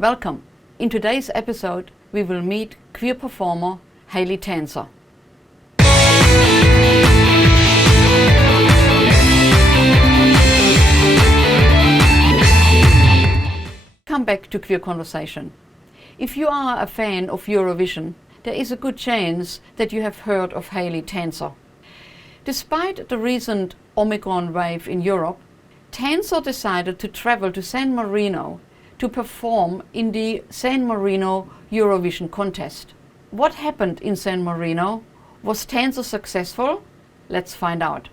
Welcome! In today's episode we will meet queer performer TANZER. Come back to Queer Conversation. If you are a fan of Eurovision, there is a good chance that you have heard of TANZER. Despite the recent Omicron wave in Europe, TANZER decided to travel to San Marino to perform in the San Marino Eurovision contest. What happened in San Marino? Was TANZER successful? Let's find out.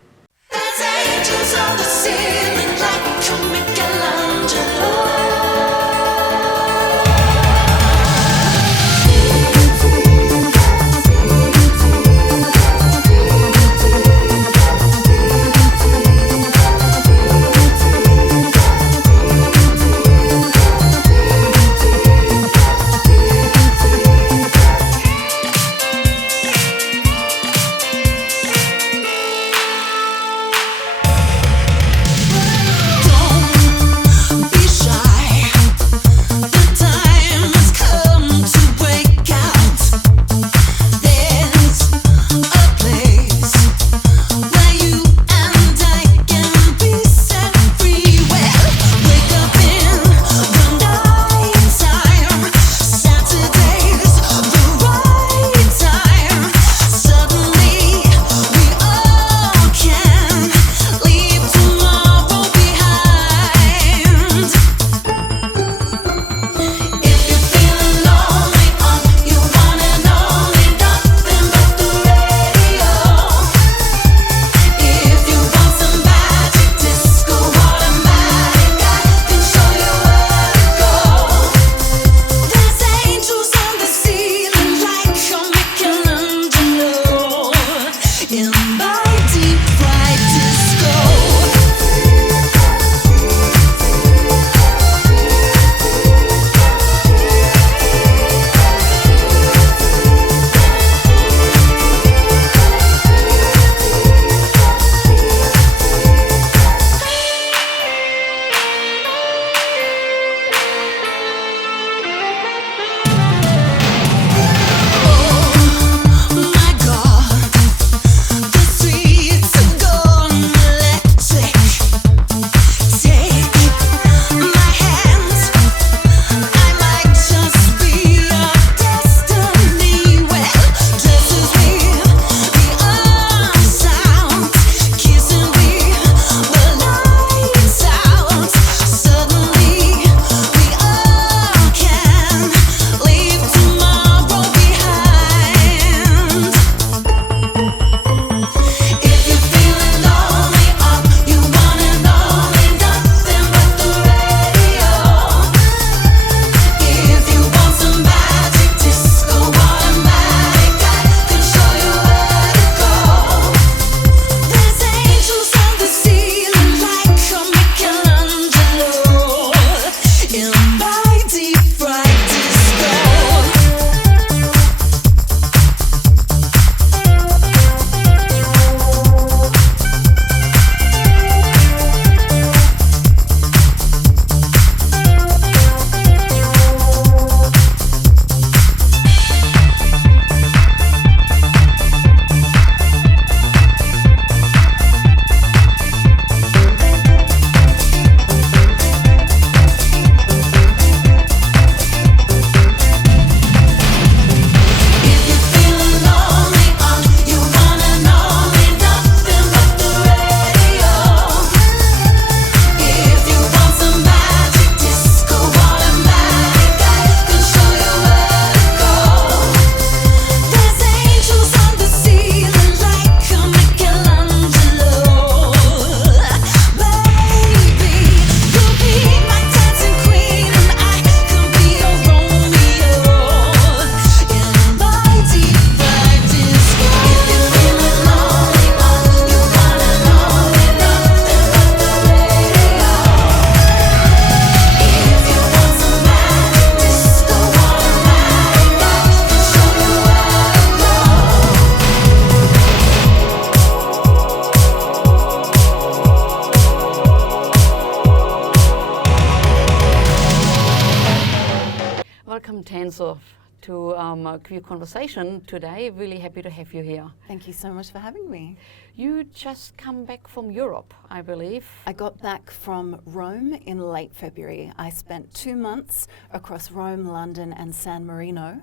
Welcome, TANZER, to Queer Conversation today. Really happy to have you here. Thank you so much for having me. You just come back from Europe, I believe. I got back from Rome in late February. I spent 2 months across Rome, London and San Marino.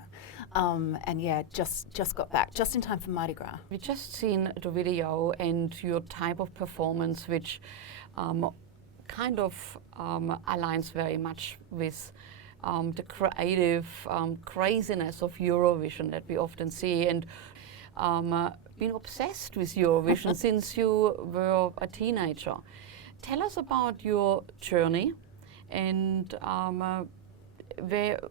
And yeah, just got back, just in time for Mardi Gras. We just seen the video and your type of performance, which kind of aligns very much with the creative craziness of Eurovision that we often see, and been obsessed with Eurovision since you were a teenager. Tell us about your journey and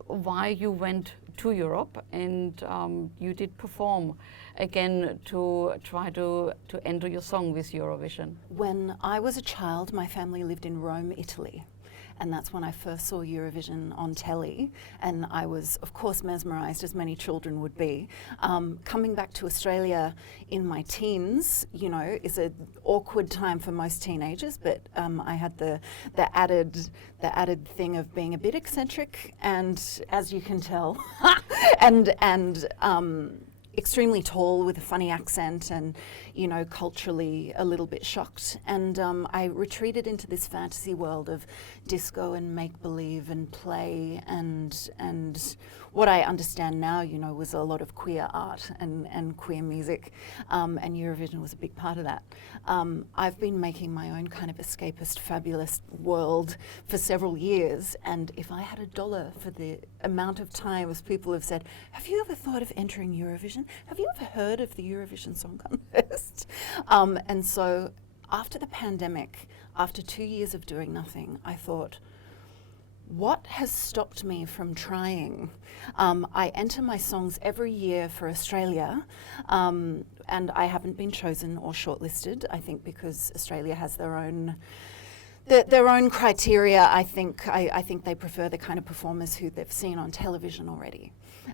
why you went to Europe and you did perform again to try to enter your song with Eurovision. When I was a child, my family lived in Rome, Italy. And that's when I first saw Eurovision on telly, and I was, of course, mesmerised, as many children would be. Coming back to Australia in my teens, you know, is an awkward time for most teenagers, but I had the added thing of being a bit eccentric, and as you can tell, and extremely tall with a funny accent and, you know, culturally a little bit shocked. And I retreated into this fantasy world of disco and make-believe and play and what I understand now, you know, was a lot of queer art and queer music, and Eurovision was a big part of that. I've been making my own kind of escapist, fabulous world for several years, and if I had $1 for the amount of times people have said, have you ever thought of entering Eurovision? Have you ever heard of the Eurovision Song Contest? And so after the pandemic, after 2 years of doing nothing, I thought, what has stopped me from trying? I enter my songs every year for Australia, and I haven't been chosen or shortlisted, I think because Australia has their own criteria. I think they prefer the kind of performers who they've seen on television already.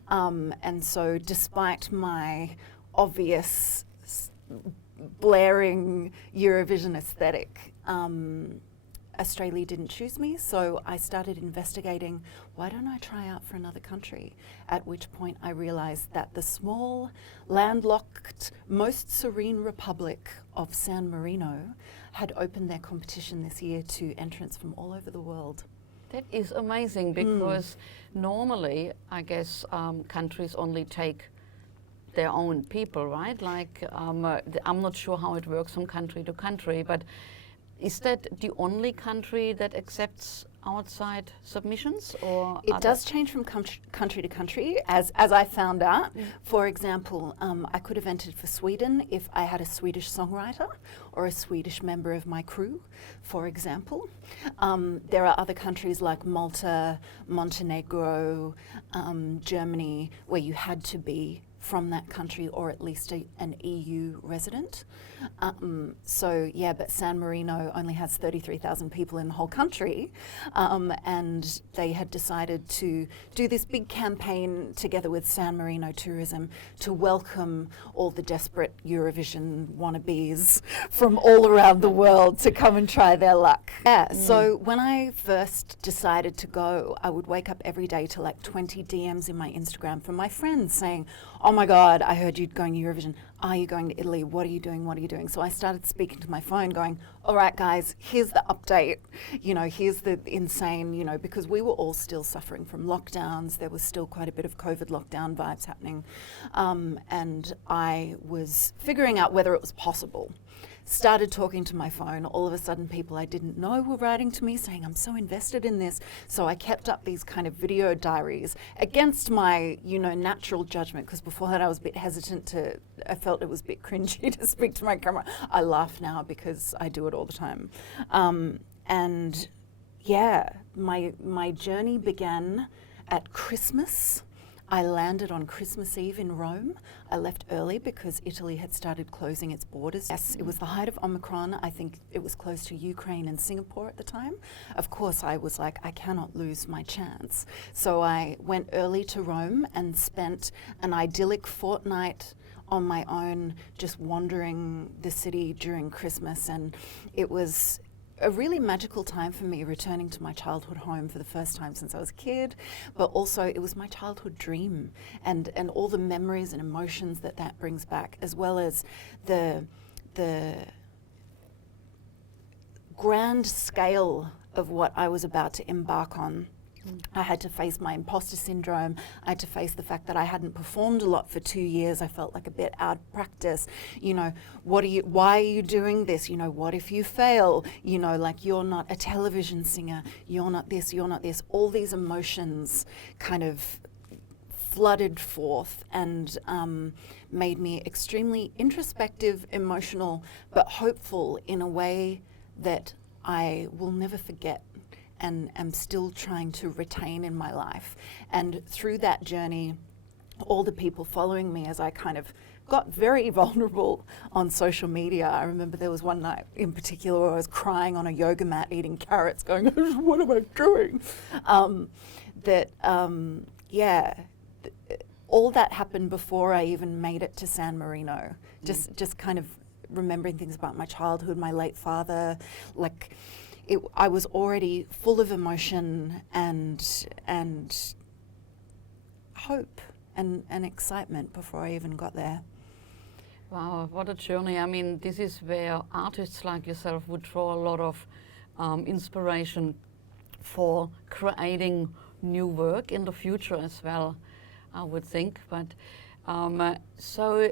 And so despite my obvious blaring Eurovision aesthetic, Australia didn't choose me, so I started investigating, why don't I try out for another country? At which point I realized that the small, landlocked, most serene republic of San Marino had opened their competition this year to entrants from all over the world. That is amazing, because normally, I guess, countries only take their own people, right? Like, I'm not sure how it works from country to country, but is that the only country that accepts outside submissions, or it does change from country to country, as I found out. For example, I could have entered for Sweden if I had a Swedish songwriter or a Swedish member of my crew, for example. There are other countries like Malta, Montenegro, Germany, where you had to be from that country or at least an EU resident. So yeah, but San Marino only has 33,000 people in the whole country, and they had decided to do this big campaign together with San Marino Tourism to welcome all the desperate Eurovision wannabes from all around the world to come and try their luck. Yeah, so when I first decided to go, I would wake up every day to like 20 DMs in my Instagram from my friends saying, oh my God, I heard you're going to Eurovision. Are you going to Italy? What are you doing? What are you doing? So I started speaking to my phone going, all right, guys, here's the update. You know, here's the insane, you know, because we were all still suffering from lockdowns. There was still quite a bit of COVID lockdown vibes happening. And I was figuring out whether it was possible. Started talking to my phone. All of a sudden, people I didn't know were writing to me saying, I'm so invested in this. So I kept up these kind of video diaries against my, you know, natural judgment, because before that I was a bit hesitant I felt it was a bit cringy to speak to my camera. I laugh now because I do it all the time. And yeah, my journey began at Christmas. I landed on Christmas Eve in Rome. I left early because Italy had started closing its borders. Yes, it was the height of Omicron. I think it was close to Ukraine and Singapore at the time. Of course, I was like, I cannot lose my chance. So I went early to Rome and spent an idyllic fortnight on my own, just wandering the city during Christmas. And it was a really magical time for me, returning to my childhood home for the first time since I was a kid, but also it was my childhood dream, and all the memories and emotions that that brings back, as well as the grand scale of what I was about to embark on. I had to face my imposter syndrome. I had to face the fact that I hadn't performed a lot for 2 years. I felt like a bit out of practice. You know, why are you doing this? You know, what if you fail? You know, like, you're not a television singer. You're not this, you're not this. All these emotions kind of flooded forth and made me extremely introspective, emotional, but hopeful in a way that I will never forget and am still trying to retain in my life. And through that journey, all the people following me as I kind of got very vulnerable on social media. I remember there was one night in particular where I was crying on a yoga mat eating carrots going, what am I doing? All that happened before I even made it to San Marino. Just kind of remembering things about my childhood, my late father, like, I was already full of emotion and hope and excitement before I even got there. Wow, what a journey. I mean, this is where artists like yourself would draw a lot of inspiration for creating new work in the future as well, I would think. But so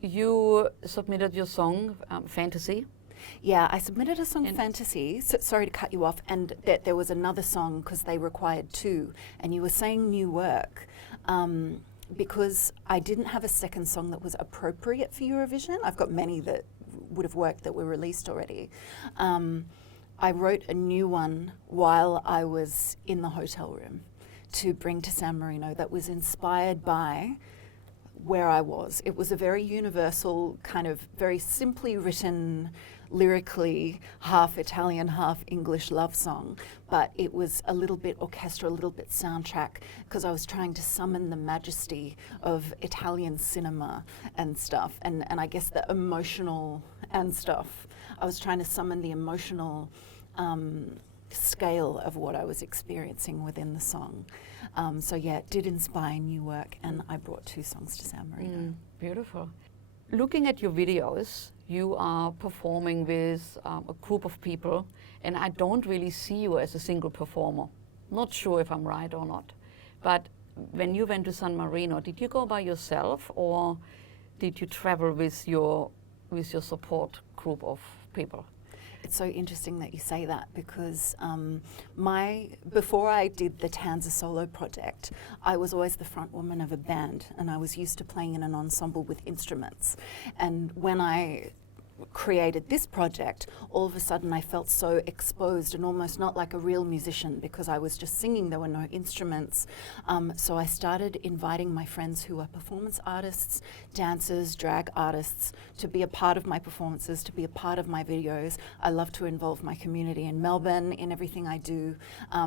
you submitted your song, Fantasy. Yeah, I submitted a song, Fantasy. So, sorry to cut you off. And that there was another song because they required 2. And you were saying new work. Because I didn't have a second song that was appropriate for Eurovision. I've got many that would have worked that were released already. I wrote a new one while I was in the hotel room to bring to San Marino that was inspired by where I was. It was a very universal, kind of very simply written, lyrically half Italian, half English love song, but it was a little bit orchestral, a little bit soundtrack, because I was trying to summon the majesty of Italian cinema and stuff, and I guess the emotional and stuff. I was trying to summon the emotional scale of what I was experiencing within the song. So yeah, it did inspire new work, and I brought 2 songs to San Marino. Beautiful. Looking at your videos, you are performing with a group of people, and I don't really see you as a single performer. Not sure if I'm right or not. But when you went to San Marino, did you go by yourself, or did you travel with your support group of people? It's so interesting that you say that, because before I did the TANZER solo project, I was always the front woman of a band, and I was used to playing in an ensemble with instruments. And when I created this project, all of a sudden I felt so exposed and almost not like a real musician, because I was just singing, there were no instruments. So I started inviting my friends who are performance artists, dancers, drag artists, to be a part of my performances, to be a part of my videos. I love to involve my community in Melbourne in everything I do,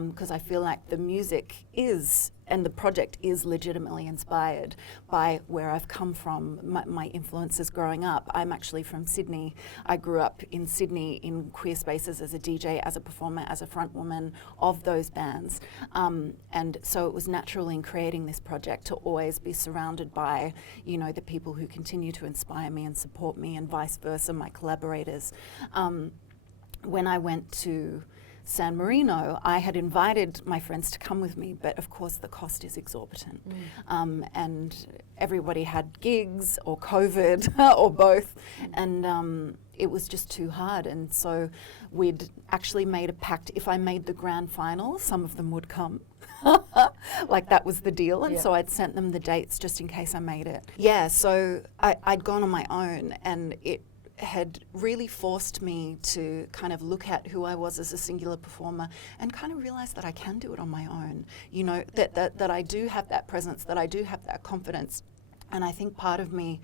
because I feel like the music is, and the project is, legitimately inspired by where I've come from, my influences growing up. I'm actually from Sydney. I grew up in Sydney in queer spaces as a DJ, as a performer, as a front woman of those bands. And so it was natural in creating this project to always be surrounded by, you know, the people who continue to inspire me and support me, and vice versa, my collaborators. When I went to San Marino, I had invited my friends to come with me, but of course the cost is exorbitant. And everybody had gigs or COVID or both, and it was just too hard. And so we'd actually made a pact, if I made the grand final, some of them would come. Like, that was the deal. And so I'd sent them the dates just in case I made it. Yeah, so I'd gone on my own, and it had really forced me to kind of look at who I was as a singular performer and kind of realize that I can do it on my own. You know, that I do have that presence, that I do have that confidence. And I think part of me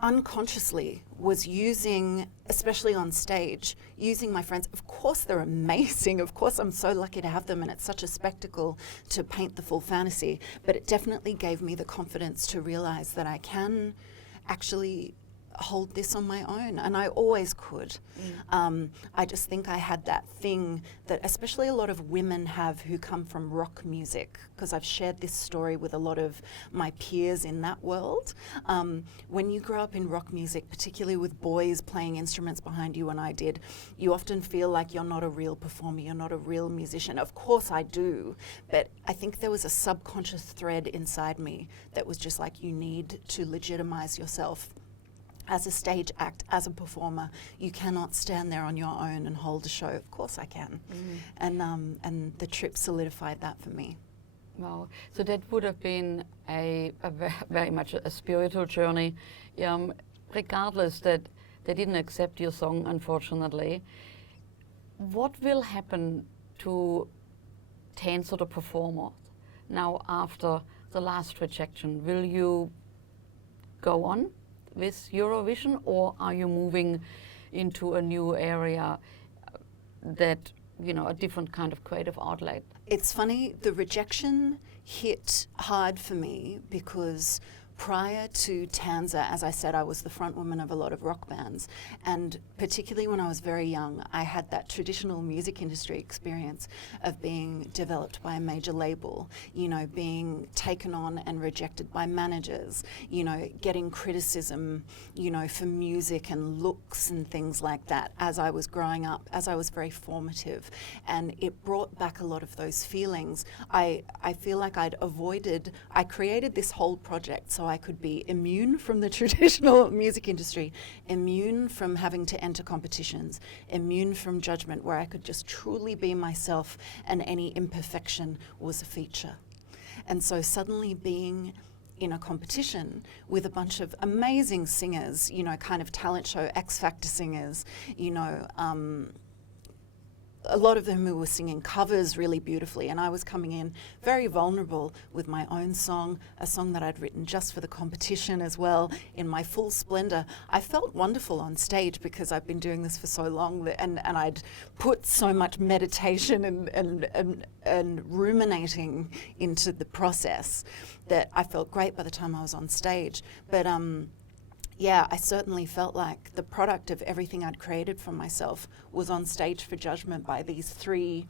unconsciously was using, especially on stage, using my friends. Of course they're amazing, of course I'm so lucky to have them, and it's such a spectacle to paint the full fantasy, but it definitely gave me the confidence to realize that I can actually hold this on my own, and I always could. I just think I had that thing that especially a lot of women have who come from rock music, because I've shared this story with a lot of my peers in that world. When you grow up in rock music, particularly with boys playing instruments behind you, and I did, you often feel like you're not a real performer, you're not a real musician. Of course I do, but I think there was a subconscious thread inside me that was just like, you need to legitimize yourself as a stage act, as a performer. You cannot stand there on your own and hold a show. Of course I can. And the trip solidified that for me. Wow. So that would have been a very much a spiritual journey. Regardless that they didn't accept your song, unfortunately. What will happen to TANZER the performer now after the last rejection? Will you go on with Eurovision, or are you moving into a new area that, a different kind of creative outlet? It's funny, the rejection hit hard for me because prior to TANZER, as I said, I was the front woman of a lot of rock bands, and particularly when I was very young, I had that traditional music industry experience of being developed by a major label, being taken on and rejected by managers, getting criticism, for music and looks and things like that as I was growing up, as I was very formative, and it brought back a lot of those feelings. I feel like I created this whole project so I could be immune from the traditional music industry, immune from having to enter competitions, immune from judgment, where I could just truly be myself and any imperfection was a feature. And so suddenly being in a competition with a bunch of amazing singers, kind of talent show X Factor singers, a lot of them who were singing covers really beautifully, and I was coming in very vulnerable with my own song, a song that I'd written just for the competition as well, in my full splendor. I felt wonderful on stage because I've been doing this for so long, and I'd put so much meditation and ruminating into the process that I felt great by the time I was on stage. But yeah, I certainly felt like the product of everything I'd created for myself was on stage for judgment by these 3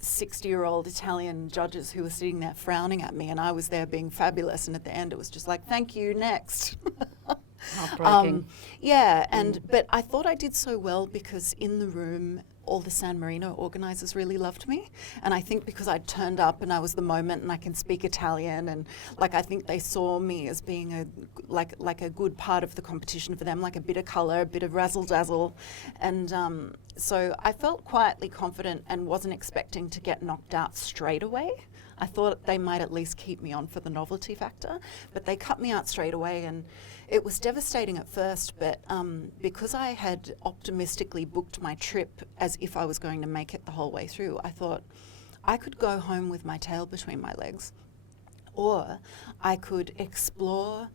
60-year-old Italian judges who were sitting there frowning at me, and I was there being fabulous, and at the end it was just like, thank you, next. Heartbreaking. But I thought I did so well because in the room all the San Marino organisers really loved me, and I think because I'd turned up and I was the moment and I can speak Italian, and I think they saw me as being a good part of the competition for them, like a bit of colour, a bit of razzle dazzle, and so I felt quietly confident and wasn't expecting to get knocked out straight away. I thought they might at least keep me on for the novelty factor, but they cut me out straight away, and it was devastating at first, but because I had optimistically booked my trip as if I was going to make it the whole way through, I thought I could go home with my tail between my legs, or I could explore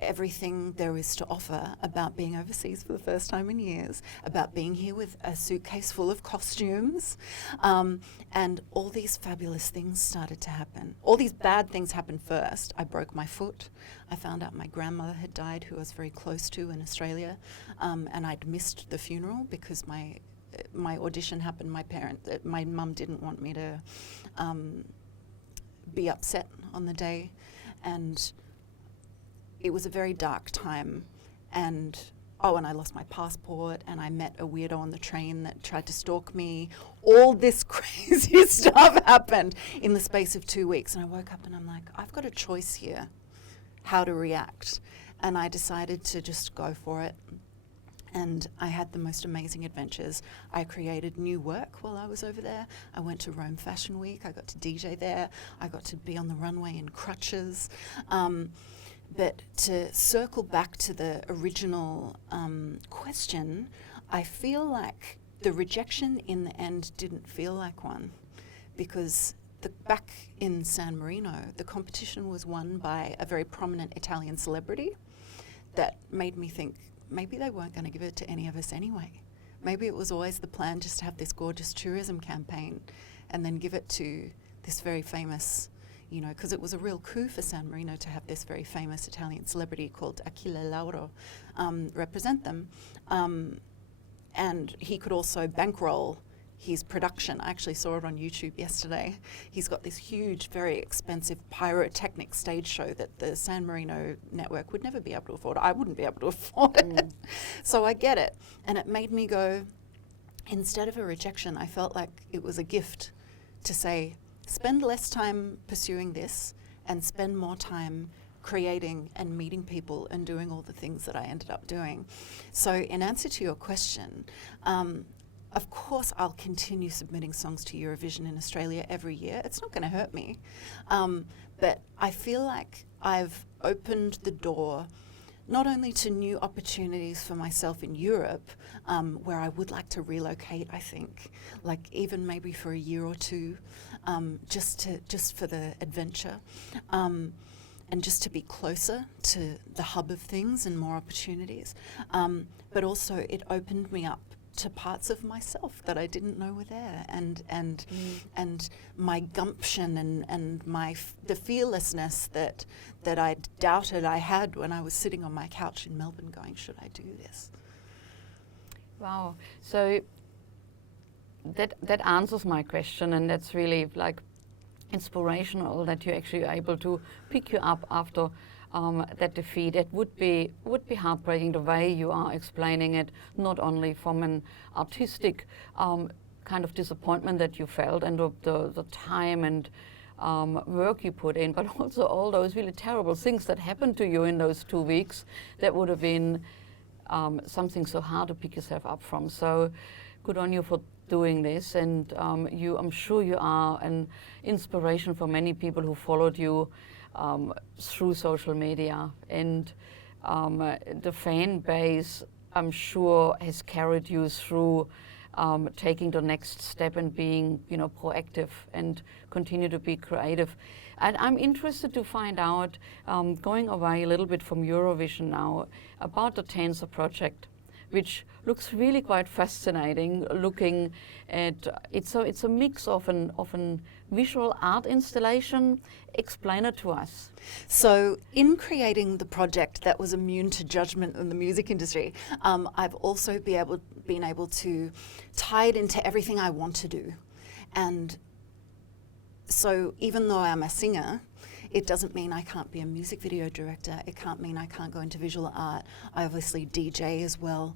everything there is to offer about being overseas for the first time in years, about being here with a suitcase full of costumes, and all these fabulous things started to happen. All these bad things happened first. I broke my foot. I found out my grandmother had died, who I was very close to in Australia, and I'd missed the funeral because my audition happened. My mum didn't want me to be upset on the day, and it was a very dark time, and I lost my passport, and I met a weirdo on the train that tried to stalk me. All this crazy stuff happened in the space of 2 weeks, and I woke up and I'm like, I've got a choice here, how to react. And I decided to just go for it. And I had the most amazing adventures. I created new work while I was over there. I went to Rome Fashion Week. I got to DJ there. I got to be on the runway in crutches. But to circle back to the original question, I feel like the rejection in the end didn't feel like one, because back in San Marino, the competition was won by a very prominent Italian celebrity that made me think maybe they weren't going to give it to any of us anyway. Maybe it was always the plan just to have this gorgeous tourism campaign and then give it to this very famous, you know, because it was a real coup for San Marino to have this very famous Italian celebrity called Achille Lauro represent them. And he could also bankroll his production. I actually saw it on YouTube yesterday. He's got this huge, very expensive pyrotechnic stage show that the San Marino network would never be able to afford. I wouldn't be able to afford it. So I get it. And it made me go, instead of a rejection, I felt like it was a gift to say, spend less time pursuing this and spend more time creating and meeting people and doing all the things that I ended up doing. So in answer to your question, of course I'll continue submitting songs to Eurovision in Australia every year. It's not going to hurt me. But I feel like I've opened the door not only to new opportunities for myself in Europe, where I would like to relocate, I think, like even maybe for a year or two, just for the adventure, and just to be closer to the hub of things and more opportunities. But also it opened me up to parts of myself that I didn't know were there, and my gumption and the fearlessness that I doubted I had when I was sitting on my couch in Melbourne going, should I do this? Wow. So that answers my question, and that's really like inspirational that you're actually able to pick you up after that defeat. It would be heartbreaking the way you are explaining it, not only from an artistic kind of disappointment that you felt and the time and work you put in, but also all those really terrible things that happened to you in those 2 weeks that would have been something so hard to pick yourself up from. So good on you for doing this, and I'm sure you are an inspiration for many people who followed you through social media, and the fan base, I'm sure, has carried you through taking the next step and being, proactive and continue to be creative. And I'm interested to find out, going away a little bit from Eurovision now, about the TANZER project, which looks really quite fascinating. Looking at it's a mix of an visual art installation. Explain it to us. So in creating the project that was immune to judgment in the music industry, I've also been able to tie it into everything I want to do. And so even though I'm a singer, it doesn't mean I can't be a music video director. It can't mean I can't go into visual art. I obviously DJ as well.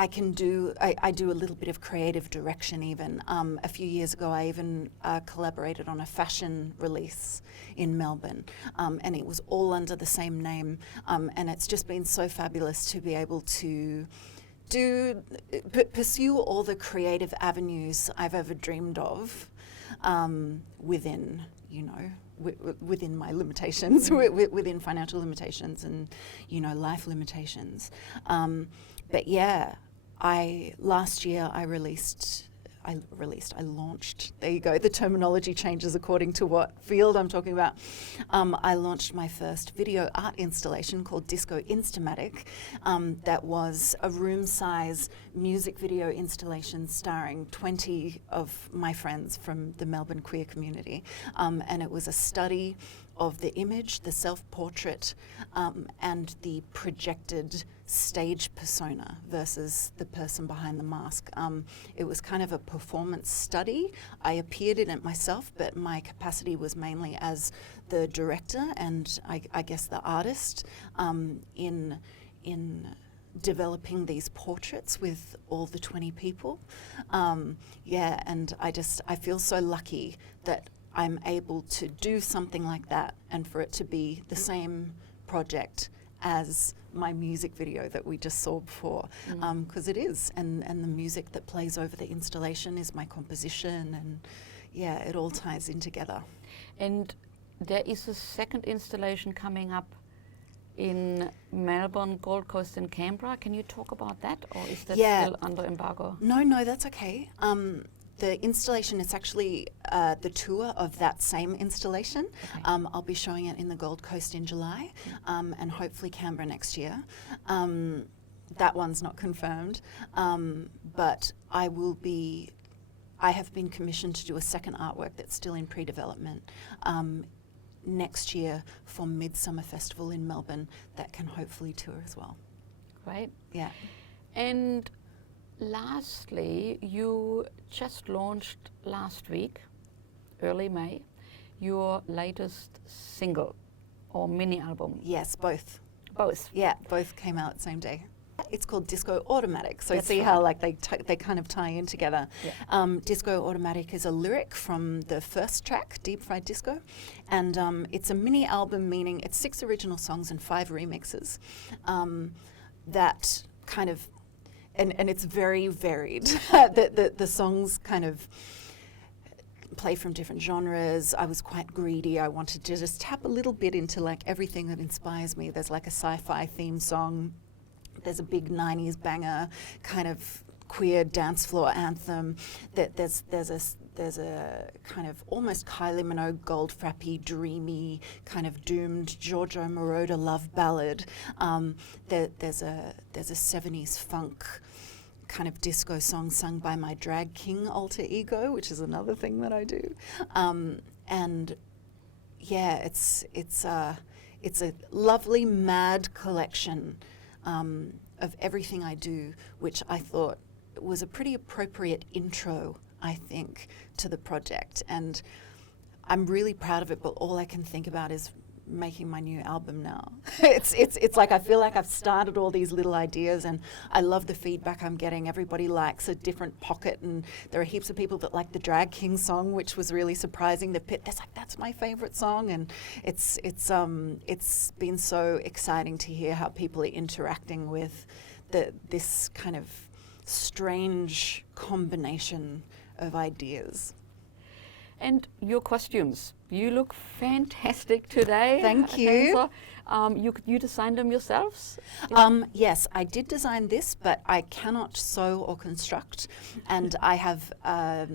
I do a little bit of creative direction even. A few years ago, I even collaborated on a fashion release in Melbourne, and it was all under the same name. And it's just been so fabulous to be able to pursue all the creative avenues I've ever dreamed of within, within my limitations, within financial limitations and, life limitations. But yeah, last year I launched, there you go, the terminology changes according to what field I'm talking about. I launched my first video art installation called Disco Instamatic, that was a room-size music video installation starring 20 of my friends from the Melbourne queer community. And it was a study of the image, the self-portrait, and the projected stage persona versus the person behind the mask. It was kind of a performance study. I appeared in it myself, but my capacity was mainly as the director and I guess the artist in developing these portraits with all the 20 people. And I feel so lucky that I'm able to do something like that and for it to be the same project as my music video that we just saw before, because it is, and the music that plays over the installation is my composition, and yeah, it all ties in together. And there is a second installation coming up in Melbourne, Gold Coast and Canberra. Can you talk about that, or is that still under embargo? No, that's okay. The installation is actually the tour of that same installation. Okay. I'll be showing it in the Gold Coast in July, and hopefully Canberra next year. That one's not confirmed, but I will be I have been commissioned to do a second artwork that's still in pre-development next year for Midsummer Festival in Melbourne that can hopefully tour as well. Right. Yeah. And lastly, you just launched last week, early May, your latest single or mini album. Yes, both. Both. Yeah, both came out the same day. It's called Disco Automatic. So That's see right. how like they kind of tie in together. Yeah. Disco Automatic is a lyric from the first track, Deep Fried Disco, and it's a mini album, meaning it's 6 original songs and 5 remixes. That kind of, and it's very varied. The songs kind of play from different genres. I was quite greedy. I wanted to just tap a little bit into like everything that inspires me. There's like a sci-fi theme song. There's a big 90s banger, kind of queer dance floor anthem. There's a kind of almost Kylie Minogue, Goldfrappy, dreamy, kind of doomed Giorgio Moroder love ballad. There's a 70s funk kind of disco song sung by my drag king alter ego, which is another thing that I do. And yeah, it's a lovely mad collection of everything I do, which I thought was a pretty appropriate intro, I think, to the project. And I'm really proud of it, but all I can think about is making my new album now. It's like I feel like I've started all these little ideas, and I love the feedback I'm getting. Everybody likes a different pocket, and there are heaps of people that like the Drag King song, which was really surprising. That's my favorite song, and it's been so exciting to hear how people are interacting with this kind of strange combination of ideas. And your costumes. You look fantastic today. Thank you. Tanzer. You designed them yourselves? Yes, I did design this, but I cannot sew or construct. And I have a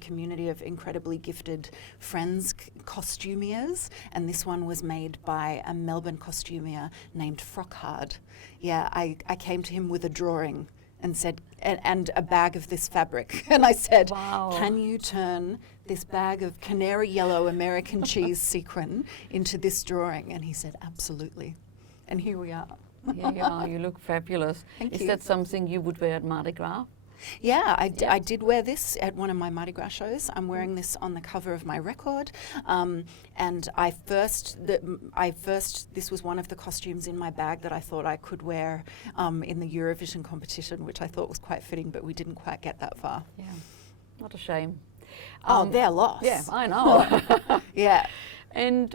community of incredibly gifted friends, costumiers, and this one was made by a Melbourne costumier named Frockhard. Yeah, I came to him with a drawing and said, and a bag of this fabric. And I said, wow. Can you turn this bag of canary yellow American cheese sequin into this drawing? And he said, absolutely. And here we are. Here you are, you look fabulous. Thank Is that something you would wear at Mardi Gras? Yeah, I did wear this at one of my Mardi Gras shows. I'm wearing this on the cover of my record. And this was one of the costumes in my bag that I thought I could wear in the Eurovision competition, which I thought was quite fitting, but we didn't quite get that far. Yeah, what a shame. They're lost. Yeah, I know. Yeah. And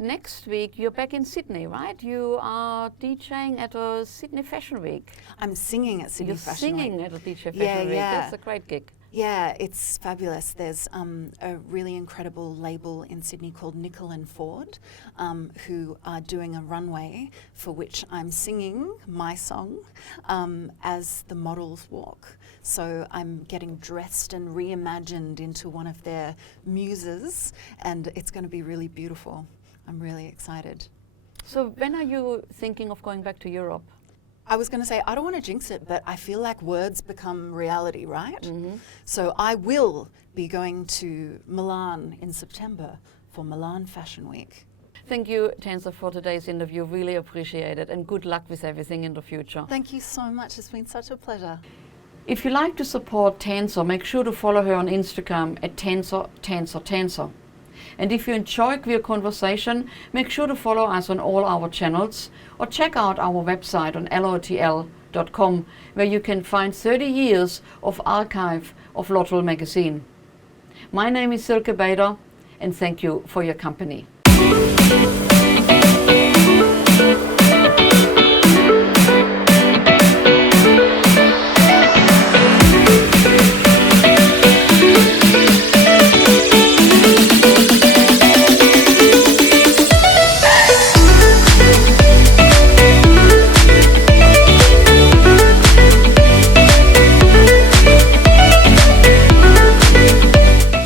next week you're back in Sydney, right? You are DJing at a Sydney Fashion Week. I'm singing at Sydney Fashion Week. You're singing at a DJ Fashion Week. Yeah. That's a great gig. Yeah, it's fabulous. There's a really incredible label in Sydney called Nickel and Ford, who are doing a runway for which I'm singing my song as the models walk. So I'm getting dressed and reimagined into one of their muses, and it's going to be really beautiful. I'm really excited. So when are you thinking of going back to Europe? I was going to say, I don't want to jinx it, but I feel like words become reality, right? Mm-hmm. So I will be going to Milan in September for Milan Fashion Week. Thank you, Tanzer, for today's interview. Really appreciate it, and good luck with everything in the future. Thank you so much. It's been such a pleasure. If you like to support Tanzer, make sure to follow her on Instagram at Tanzer. And if you enjoy Queer Conversation, make sure to follow us on all our channels or check out our website on LOTL.com, where you can find 30 years of archive of LOTL magazine. My name is Silke Bader, and thank you for your company.